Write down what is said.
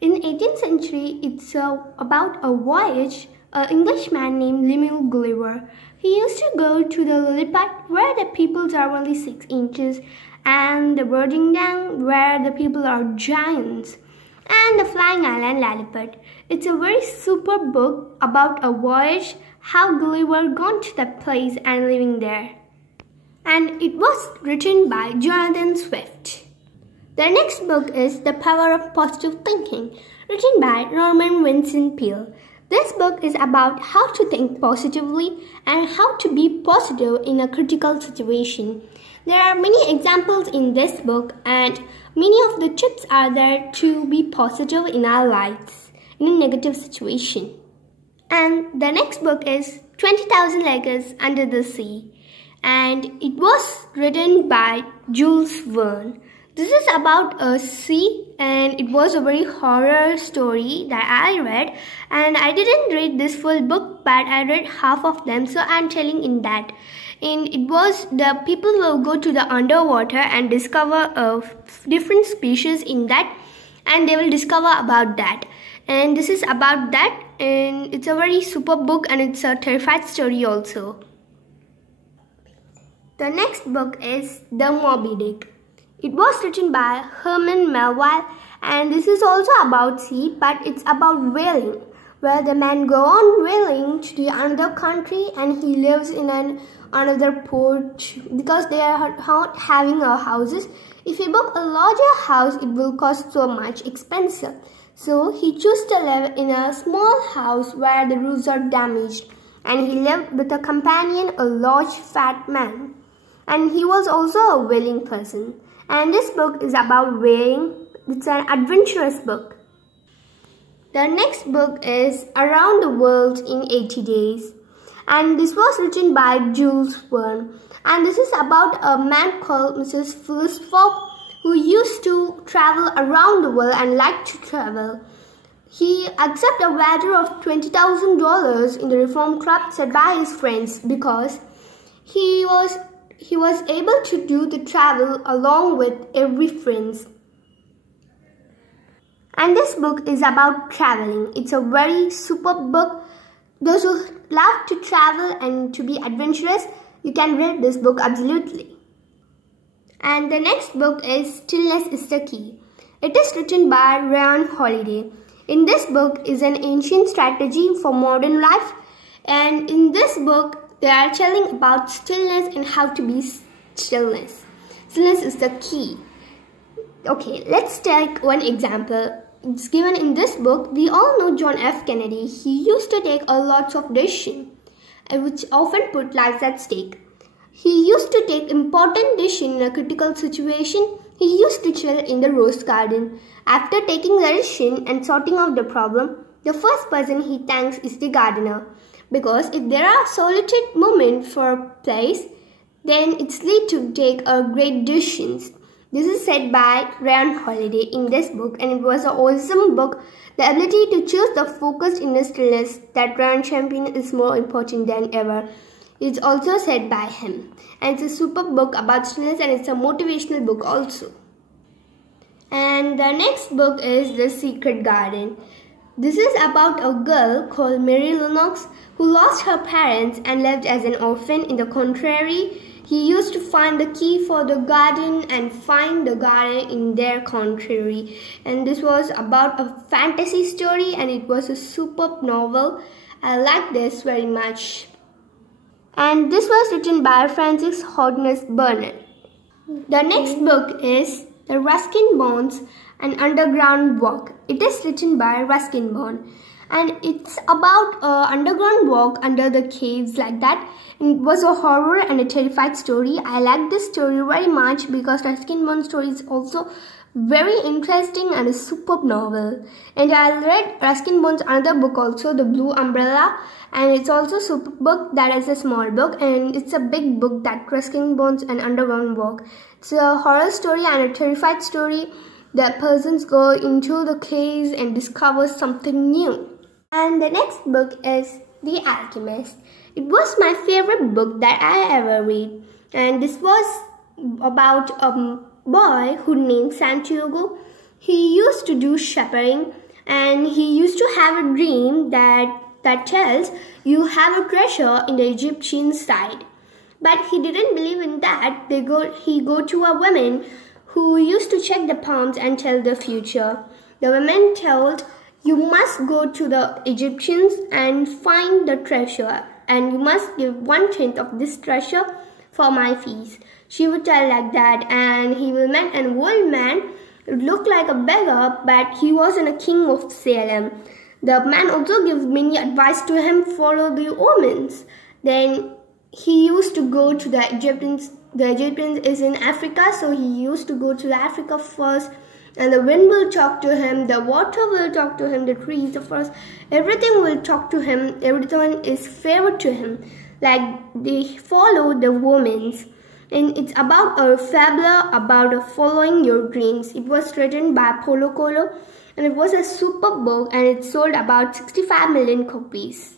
In 18th century, it's about a voyage. An Englishman named Lemuel Gulliver. He used to go to the Lilliput where the people are only 6 inches, and the Brobdingnag where the people are giants, and the flying island Lilliput. It's a very super book about a voyage, how Gulliver gone to that place and living there. And it was written by Jonathan Swift. The next book is The Power of Positive Thinking, written by Norman Vincent Peale. This book is about how to think positively and how to be positive in a critical situation. There are many examples in this book, and many of the tips are there to be positive in our lives in a negative situation. And the next book is 20,000 Leagues Under the Sea, and it was written by Jules Verne. This is about a sea, and it was a very horror story that I read, and I didn't read this full book, but I read half of them, so I'm telling in that. And it was the people will go to the underwater and discover different species in that, and they will discover about that. And this is about that, and it's a very super book, and it's a terrified story also. The next book is The Moby Dick. It was written by Herman Melville, and this is also about sea, but it's about whaling, where the man go on whaling to the another country, and he lives in another port because they are not having houses. If he book a larger house, it will cost so much expensive. So he chose to live in a small house where the roofs are damaged, and he lived with a companion, a large fat man, and he was also a whaling person. And this book is about whaling. It's an adventurous book. The next book is Around the World in 80 Days. And this was written by Jules Verne. And this is about a man called Mrs. Phileas Fogg, who used to travel around the world and liked to travel. He accepted a wager of $20,000 in the Reform Club set by his friends because he was able to do the travel along with every friend. And this book is about traveling. It's a very super book. Those who love to travel and to be adventurous, you can read this book absolutely. And the next book is Stillness is the Key. It is written by Ryan Holiday. In this book is an ancient strategy for modern life, and in this book they are telling about stillness and how to be stillness. Stillness is the key. Okay, let's take one example. It's given in this book. We all know John F. Kennedy. He used to take a lot of decisions, which often put lives at stake. He used to take important decisions in a critical situation. He used to chill in the rose garden. After taking the decision and sorting out the problem, the first person he thanks is the gardener. Because if there are solitude moments for a place, then it's lead to take a great decisions. This is said by Ryan Holiday in this book, and it was an awesome book. The ability to choose the focused inner stillness that Ryan champion is more important than ever. It's also said by him, and it's a super book about stillness, and it's a motivational book also. And the next book is The Secret Garden. This is about a girl called Mary Lennox who lost her parents and lived as an orphan in the country. He used to find the key for the garden and find the garden in their country. And this was about a fantasy story, and it was a superb novel. I like this very much. And this was written by Frances Hodgson Burnett. The next book is The Ruskin Bonds, An Underground Walk. It is written by Ruskin Bond, and it's about an underground walk under the caves like that. And it was a horror and a terrified story. I like this story very much because Ruskin Bond's story is also very interesting and a superb novel. And I read Ruskin Bond's another book also, The Blue Umbrella, and it's also a super book that is a small book, and it's a big book, that Ruskin Bond's An Underground Walk. It's a horror story and a terrified story. The persons go into the caves and discover something new. And the next book is The Alchemist. It was my favorite book that I ever read, and this was about a boy who named Santiago. He used to do shepherding, and he used to have a dream that tells you have a treasure in the Egyptian side. But he didn't believe in that. He go to a woman who used to check the palms and tell the future. The woman told, you must go to the Egyptians and find the treasure, and you must give 1/10 of this treasure for my fees. She would tell like that, and he will meet an old man. It looked like a beggar, but he wasn't a king of Salem. The man also gives many advice to him, follow the omens. Then he used to go to the Egyptians. The Egyptians is in Africa, so he used to go to Africa first. And the wind will talk to him, the water will talk to him, the trees, the forest, everything will talk to him. Everything is favored to him. Like they follow the omens. And it's about a fabula about following your dreams. It was written by Paulo Coelho, and it was a super book, and it sold about 65 million copies.